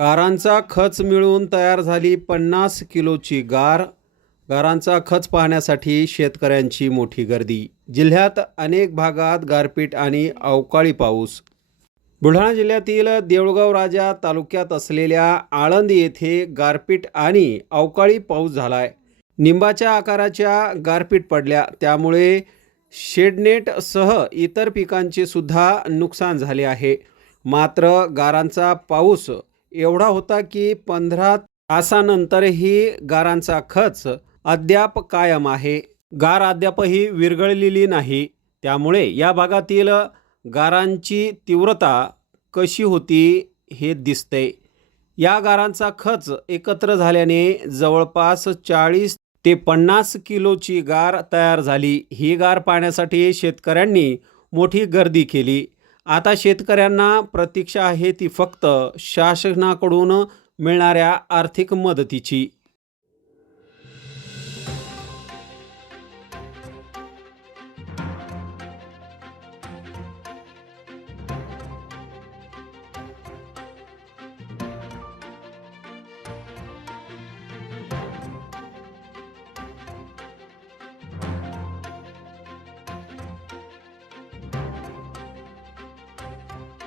गारांचा खच मिळून तयार झाली पन्नास किलोची गार. गारांचा खच पाहण्यासाठी शेतकऱ्यांची मोठी गर्दी. जिल्ह्यात अनेक भागात गारपीट आणि अवकाळी पाऊस. बुलढाणा जिल्ह्यातील देऊळगाव राजा तालुक्यात असलेल्या आळंद येथे गारपीट आणि अवकाळी पाऊस झालाय. निंबाच्या आकाराच्या गारपीट पडल्या. त्यामुळे शेडनेटसह इतर पिकांचे सुद्धा नुकसान झाले आहे. मात्र गारांचा पाऊस एवढा होता की पंधरा तासानंतरही गारांचा खच अद्याप कायम आहे. गार अद्यापही विरघळलेली नाही. त्यामुळे या भागातील गारांची तीव्रता कशी होती हे दिसते. या गारांचा खच एकत्र झाल्याने जवळपास चाळीस ते पन्नास किलोची गार तयार झाली. ही गार पाहण्यासाठी शेतकऱ्यांनी मोठी गर्दी केली. आता शेतकऱ्यांना प्रतीक्षा आहे ती फक्त शासनाकडून मिळणाऱ्या आर्थिक मदतीची.